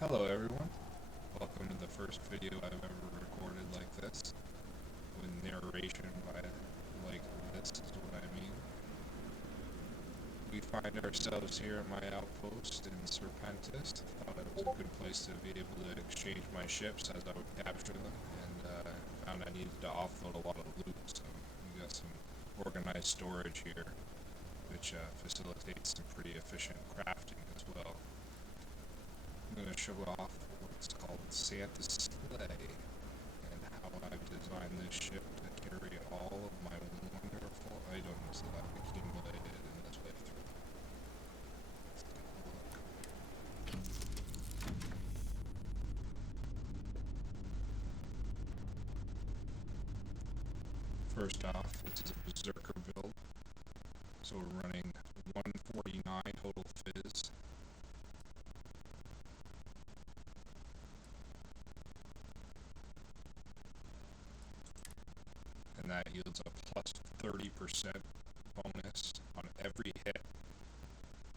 Hello everyone, welcome to the first video I've ever recorded like this, with narration by like this is what I mean. We find ourselves here at my outpost in Serpentis. Thought it was a good place to be able to exchange my ships as I would capture them, and found I needed to offload a lot of loot, so we got some organized storage here, which facilitates some pretty efficient crafting as well. I'm going to show off what's called Santa's Sleigh and how I've designed this ship to carry all of my wonderful items that I've accumulated in this playthrough. Let's take a look. First off, this is a Berserker build, so we're running 149 total fizz. And that yields a plus 30% bonus on every hit.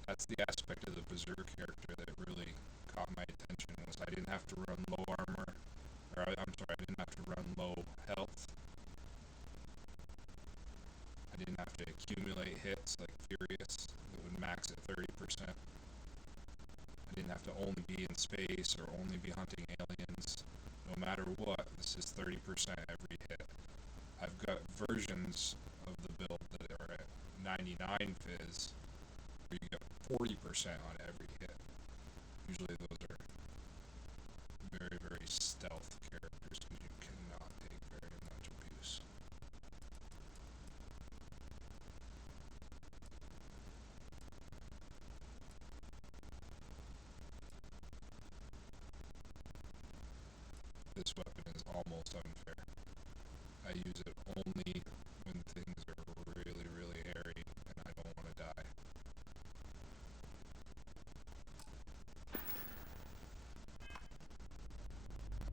That's the aspect of the Berserk character that really caught my attention, was I didn't have to run low armor, or I'm sorry, I didn't have to run low health. I didn't have to accumulate hits like Furious that would max at 30%. I didn't have to only be in space or only be hunting aliens. No matter what, this is 30% every hit. I've got versions of the build that are at 99 fizz, where you get 40% on every hit. Usually those are very, very stealth characters because you cannot take very much abuse. This weapon is almost unfair. I use it only when things are really, really hairy and I don't want to die.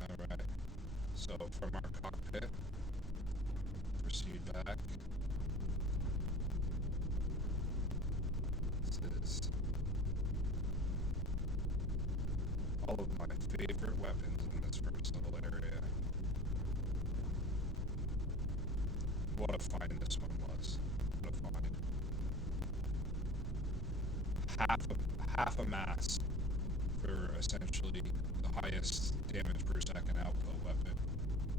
Alright, so from our cockpit, proceed back. This is all of my favorite weapons in this first little area. What a find this one was. What a find. Half a mass for essentially the highest damage per second output weapon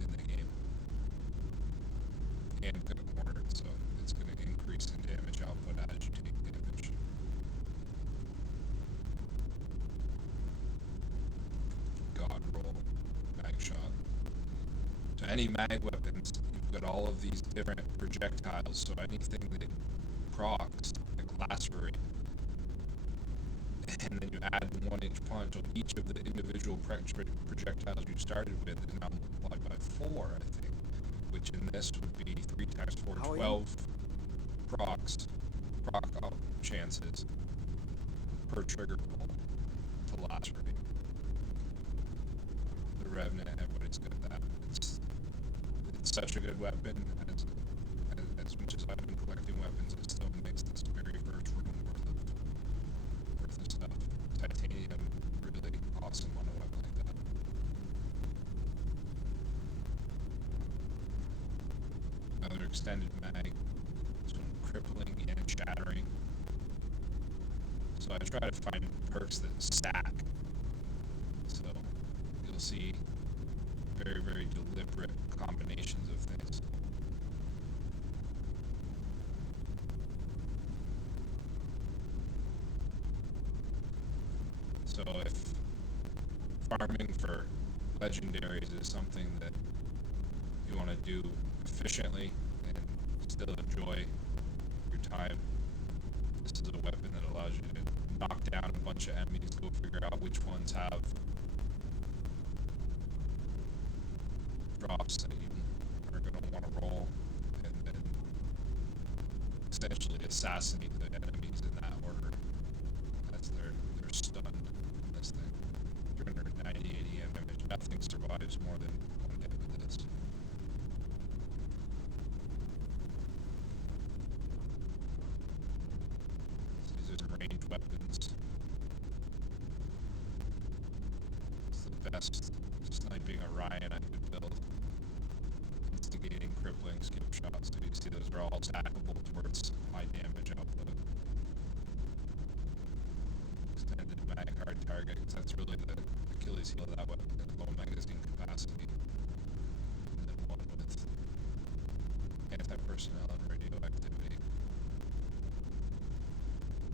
in the game. And good cornered, so it's going to increase in damage output as you take damage. God roll. Mag shot. So any mag weapons, you've got all of these different projectiles, so anything that procs, like lacerate, and then you add 1-inch punch on each of the individual projectiles you started with is now multiplied by 4, I think, which in this would be 3 times 4, 12 proc chances per trigger pull to lacerate. The Revenant, everybody's good at that. It's such a good weapon. As much as I've been collecting weapons, it still makes this very first room worth of stuff. Titanium, really awesome on a weapon like that. Another extended mag, this one crippling and shattering. So I try to find perks that stack. So you'll see very, very deliberate combinations of things. So if farming for legendaries is something that you want to do efficiently and still enjoy your time, this is a weapon that allows you to knock down a bunch of enemies, go figure out which ones have drops that you are going to want to roll, and then essentially assassinate the enemies in that order. That's they're stunned in this thing. 390 ADM damage. Nothing survives more than one hit with this. These are ranged weapons. test sniping Orion, I could build instigating, crippling, skip shots. So you see those are all stackable towards high damage output. Extended mag hard target, because that's really the Achilles heel of that weapon, low magazine capacity. And then one with anti-personnel and radioactivity.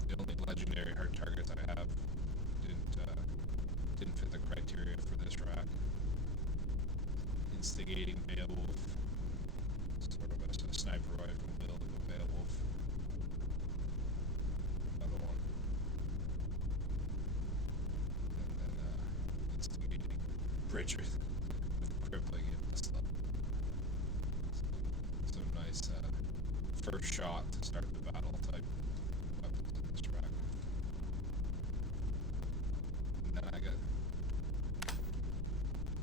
The only legendary hard targets I have didn't fit the criteria for this rack. Instigating Beowulf, sort of a sniper rifle build of a Beowulf. Another one. And then instigating Bridger with crippling it and stuff. So nice first shot to start the battle type weapons in this track. And then I got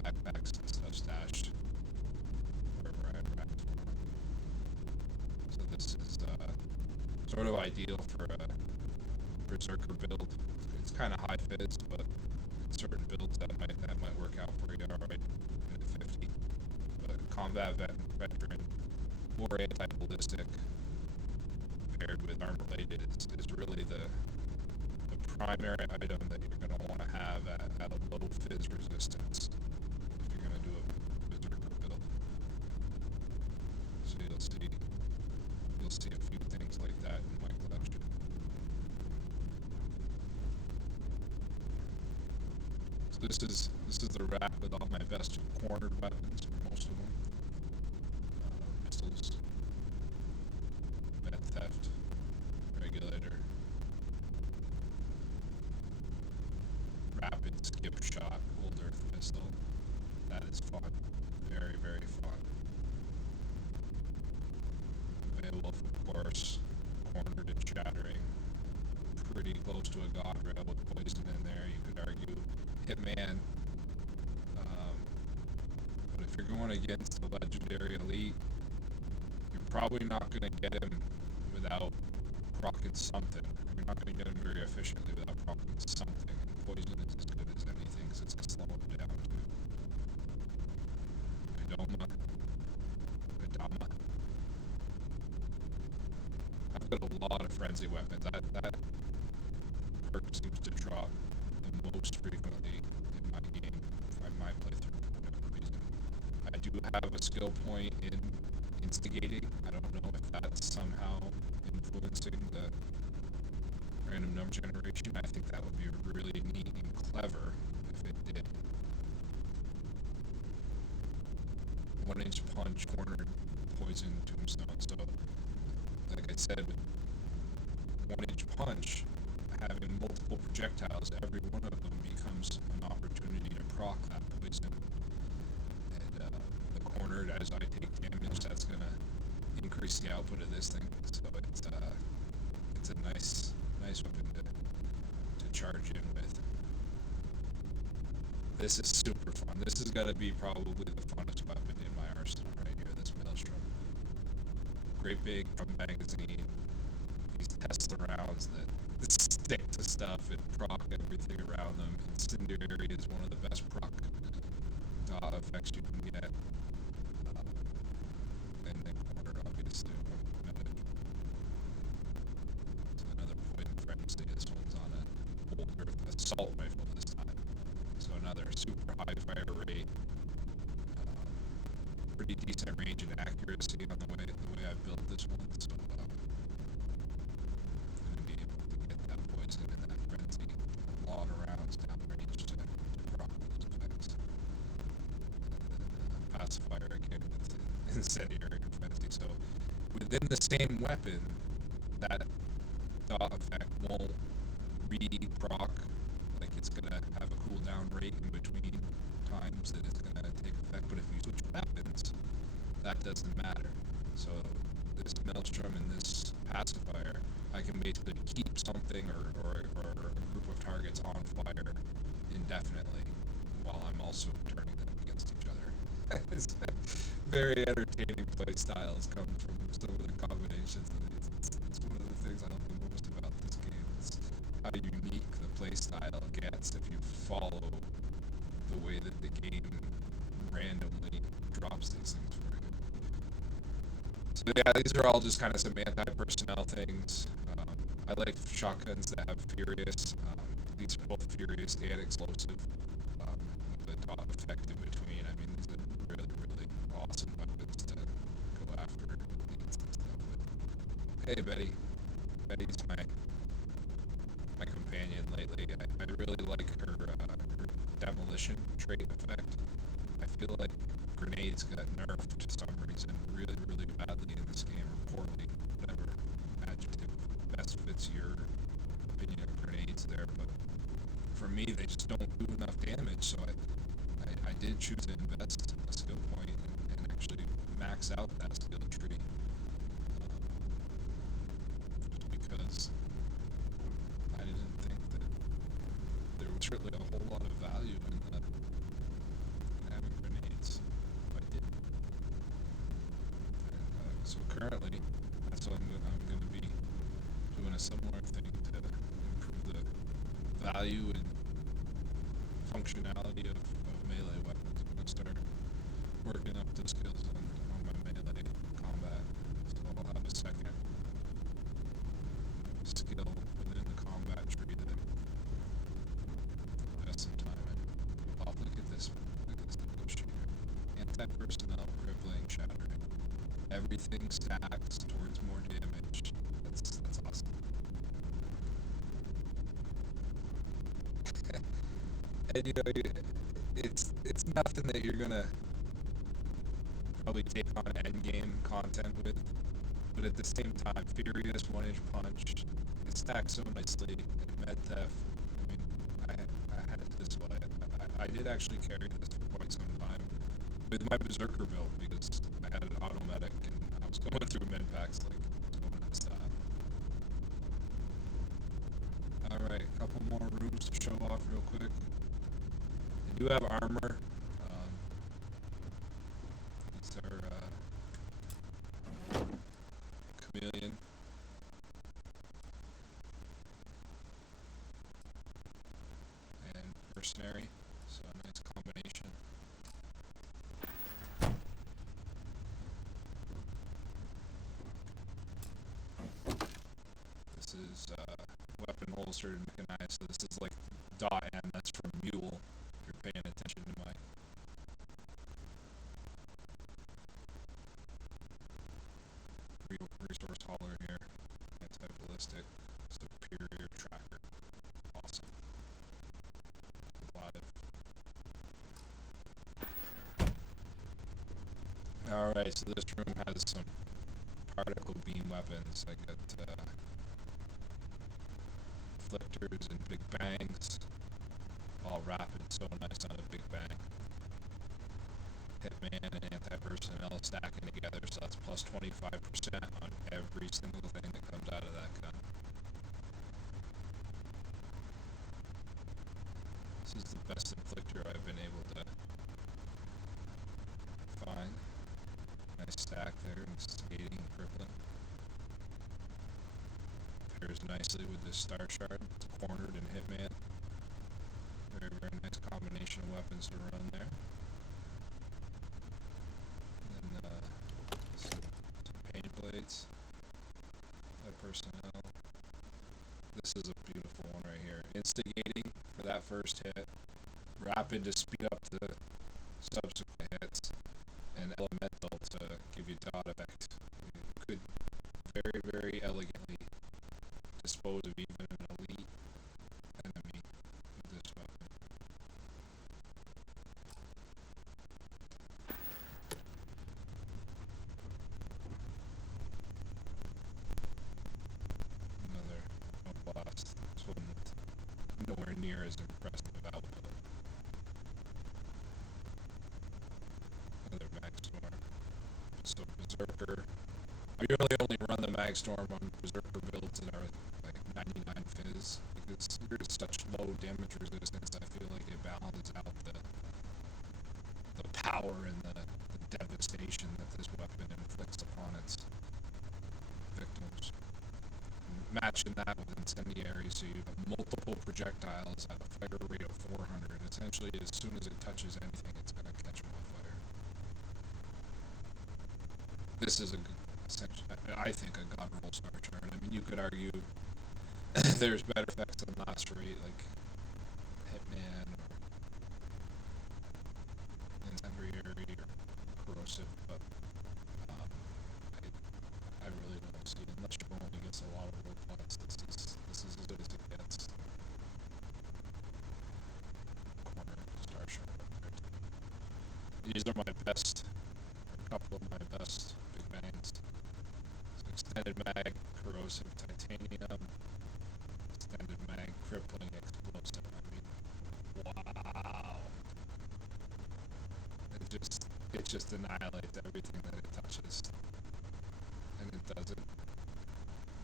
backpacks and stuff stashed wherever I had racks for. So this is sort of ideal for a berserker build. It's kind of high fizz, but in certain builds that might work out for you alright in a 50. But combat veteran or anti-ballistic paired with armor plated is really the primary item that you're going to want to have at a low fizz resistance if you're going to do a berserker build. So you'll see a few things like that in my collection. So this is the rack with all my best cornered weapons, most of them. Pistols, med theft, regulator, rapid skip shot, old earth pistol. That is fun. Very, very fun. Beowulf, of course, cornered and shattering. Pretty close to a god rail with poison in there, you could argue. Hitman. But if you're going against the legendary elite, you're probably not going to get him without proccing something. You're not going to get him very efficiently without proccing something. And poison is as good as anything, because it's going to slow him down too. Idoma. I've got a lot of frenzy weapons. That perk seems to drop the most frequently in my game, in my playthrough for whatever reason. I do have a skill point in instigating. I don't know if that's somehow influencing the random number generation. I think that would be really neat and clever if it did. 1-inch punch, cornered, poison, tombstone. So, like I said, 1-inch punch, having multiple projectiles, every one of them becomes an opportunity to proc that poison. And the cornered, as I take damage, that's going to increase the output of this thing. So it's a nice weapon to charge in with. This is super fun. This has got to be probably the funnest weapon in my arsenal right here, this Maelstrom. Great big drum magazine. These Tesla rounds that stick to stuff and proc everything around them. Incendiary is one of the best proc effects you can get. And then corner, obviously. So another poison frenzy. This one's on an older assault rifle this time. So another super high fire rate. Pretty decent range and accuracy on the way I built this one. So I'm going to be able to get that poison and that frenzy a lot of rounds down range to proc those effects. And then pacifier again with incendiary and frenzy. So within the same weapon, that dot effect won't re-proc. Like it's going to have a cooldown rate in between times that it's going to take effect. But if you switch weapons, that doesn't matter. So this Maelstrom and this pacifier, I can basically keep something or a group of targets on fire indefinitely while I'm also turning them against each other. It's very entertaining play styles come from some of the combinations of these. It's one of the things I love the most about this game. It's how unique the play style gets if you follow the way that the game randomly drops these things for you. So yeah, these are all just kind of some anti-personnel things. I like shotguns that have Furious. These are both Furious and Explosive, with the dot effect in between. I mean, these are really, really awesome weapons to go after leads and stuff with. Hey, Betty. Betty's my companion lately. I really like her demolition trait effect. I feel like grenades got nerfed for some reason really, really badly in this game, or poorly, whatever adjective best fits your opinion of grenades there, but for me they just don't do enough damage, so I did choose to invest a skill point and actually max out that skill tree, just because I didn't think that there was really a whole lot of value in having grenades. I did. And, so currently, that's what I'm going to be doing a similar thing to improve the value and functionality of melee weapons. I'm going to start working up the skills on my melee combat. So I'll have a second skill within the combat tree that I invest some time in. Oh, look at this. Look at this negotiator. Anti-personnel, crippling, shattering. Everything stacks towards more damage. That's awesome. And you know, it's nothing that you're gonna probably take on endgame content with, but at the same time, Furious, 1-inch punch, it stacks so nicely. And med theft. I mean, I had it this way. I did actually carry this for quite some time with my Berserker build because I had an automatic and I was going through med packs like going nonstop. Alright, a couple more rooms to show off real quick. They do have armor. These are chameleon. And mercenary. So a nice combination. This is weapon holstered and mechanized. So this is like .M, that's from Mule, if you're paying attention to my resource hauler here. Anti-ballistic, superior tracker. Awesome. Alright, so this room has some particle beam weapons. I got flickers and big bangs. All rapid, so nice on a big bang. Hitman and anti-personnel stacking together, so that's plus 25% on every single thing that comes out of that gun. This is the best inflictor I've been able to find. Nice stack there, instigating and crippling. Pairs nicely with this Star Shard. It's cornered and Hitman. Very, very nice combination of weapons to run there. And then some pain blades. Personnel. This is a beautiful one right here. Instigating for that first hit. Rapid to speed up the subsequent hits. And elemental to give you dot effect. You could very, very elegantly dispose of even an elite enemy with this weapon. Another blast. This one nowhere near as impressive output. Another mag storm. So Berserker. I usually only run the mag storm on Berserker builds that are like 99 fizz because there's such low damage resistance. I feel like it balances out the power and the devastation that this weapon inflicts upon its victims. matching that with incendiary, so you have multiple projectiles at a fire rate of 400. Essentially, as soon as it touches anything, it's going to catch them on fire. This is essentially, I think, a god roll star chart. I mean, you could argue there's better effects than lacerate, like Hitman or incendiary or corrosive, but um, I really don't see it unless you're going against a lot of roguelites. This is as good as it gets. Corner star shard up there. These are my best, a couple of my best big bangs. So extended mag, corrosive titanium, extended mag, crippling explosive. I mean, wow! It just annihilates everything that it touches, and it does it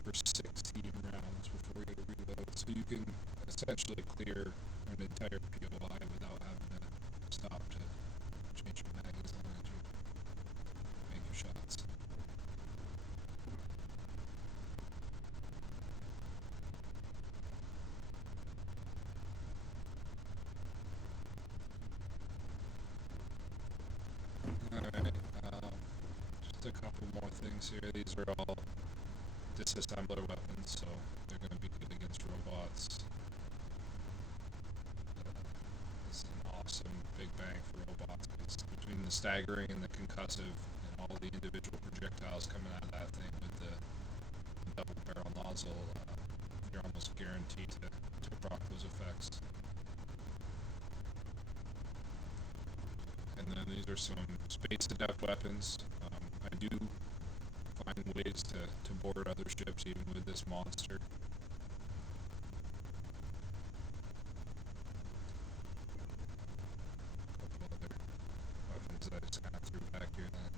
for 16 rounds before you reload. So you can essentially clear an entire POI without having to stop to change your mag as long as you make your shots. Alright, just a couple more things here. These are all disassembler weapons, so they're going to be good against robots. This is an awesome big bang for robots, because between the staggering and the concussive and all the individual projectiles coming out of that thing with the double barrel nozzle, you're almost guaranteed to proc those effects. And then these are some space adept weapons. I do find ways to board other ships even with this monster. A couple other weapons that I just kind of threw back here that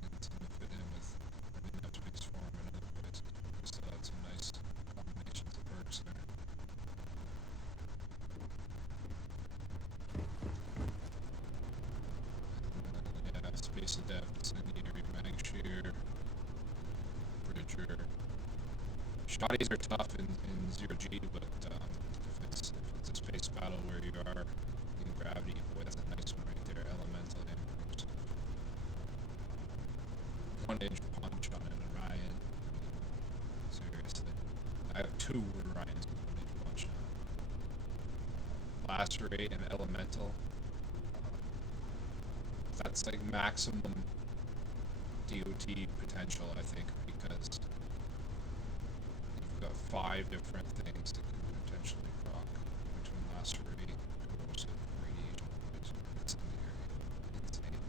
didn't seem to fit in with, I didn't have space for them in other places. We still had some nice combinations of perks there. Yeah, space adept, incendiary, mag shear, bridger. Shotties are tough in 0G, but if it's a space battle where you are in gravity, boy, that's a nice one right there. Elemental and corrosive. 1-inch punch on an Orion. Seriously. I have 2 Orions with 1-inch punch now. Lacerate and elemental. That's like maximum DOT potential, I think, because you've got 5 different things that can potentially proc between lacerate, corrosive, radiation poison, incendiary. Insane.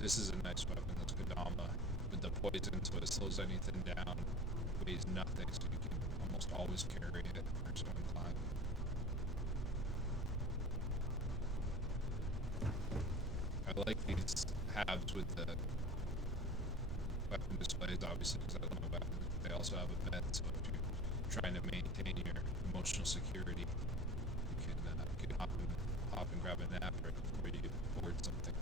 This is a nice weapon. That's Kodama with the poison, so it slows anything down. Weighs nothing, so you can almost always carry it for so inclined. I like these halves with the weapon displays, obviously, because I love my weapon. They also have a bed, so if you're trying to maintain your emotional security, you can hop and grab a nap right before you board something.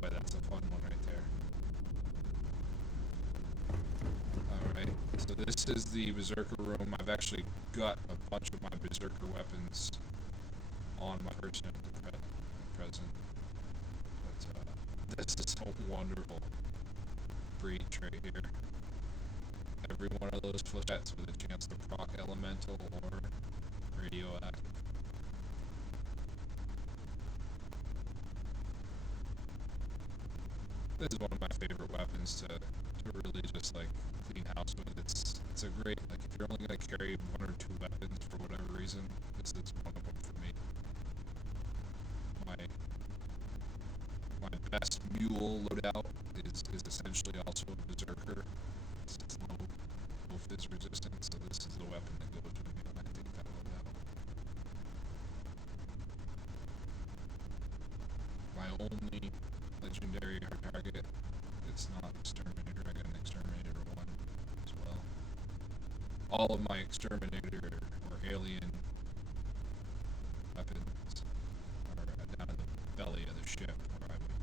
Boy, that's a fun one right there. Alright, so this is the Berserker room. I've actually got a bunch of my Berserker weapons on my person at the present. But this is a wonderful breach right here. Every one of those flechettes with a chance to proc elemental or radioactive. This is one of my favorite weapons to really just like clean house with. It's a great, like, if you're only going to carry 1 or 2 weapons for whatever reason, this is one of them for me. My best mule loadout is is essentially also a berserker. It's low fizz resistance, so this is the weapon that goes with me when I take that load out. My only legendary hard target, it's not Exterminator. I got an Exterminator 1 as well. All of my Exterminator or alien weapons are down in the belly of the ship, where I would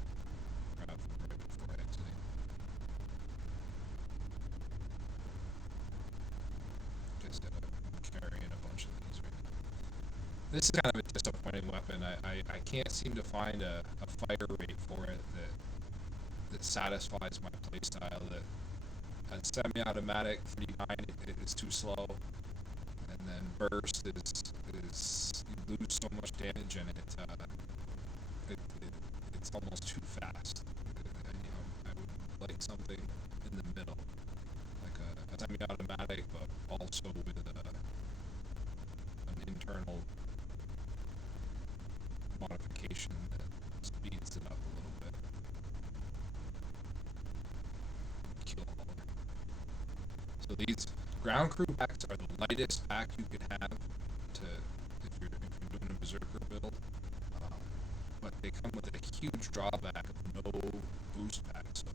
grab them right before exiting. Just carrying a bunch of these right now. This is kind of a disappointing weapon. I can't seem to find a fire rate for it that satisfies my playstyle. That a semi-automatic 39 it is too slow, and then burst is you lose so much damage in it. It's almost too fast. I would like something in the middle, like a semi-automatic, but also with an internal modification that speeds it up a little bit. Kill hauler. So these ground crew packs are the lightest pack you could have if you're doing a berserker build. But they come with a huge drawback of no boost pack. So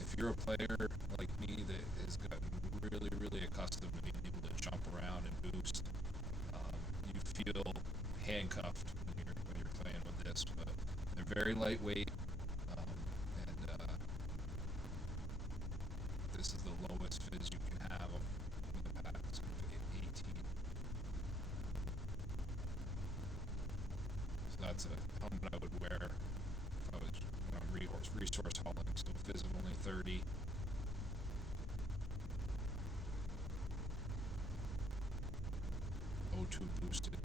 if you're a player like me that has gotten really accustomed to being able to jump around and boost, you feel handcuffed when you're playing with this. But they're very lightweight, and this is the lowest fizz you can have with the pack. It's 18. So that's a helmet I would wear if I was resource hauling. So fizz of only 30. O2 boosted,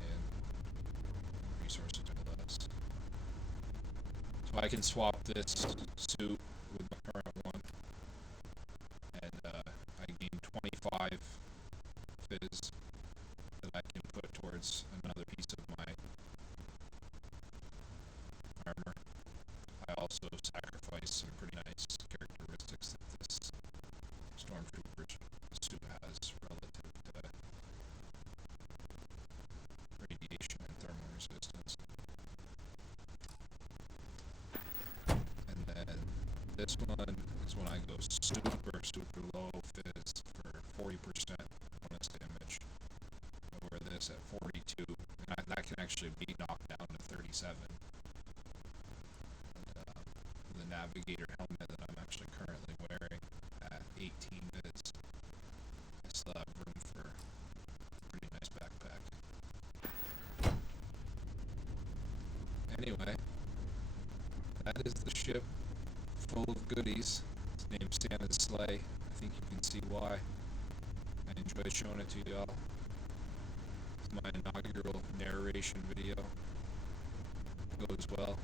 and resources are less. So I can swap this suit with my current one, and I gain 25 fizz that I can put towards another piece of my armor. I also sacrifice some pretty nice characteristics that this Stormtrooper's suit has relative to radiation and thermal resistance. And then this one is when I go super low fizz for 40% bonus damage. I wear this at 42, and that can actually be knocked down to 37. The Navigator helmet that I'm actually currently wearing at 18 fizz. I still have room for a pretty nice backpack. Anyway, that is the ship full of goodies. It's named Santa's Sleigh. I think you can see why. I enjoy showing it to y'all. It's my inaugural narration video. Goes well.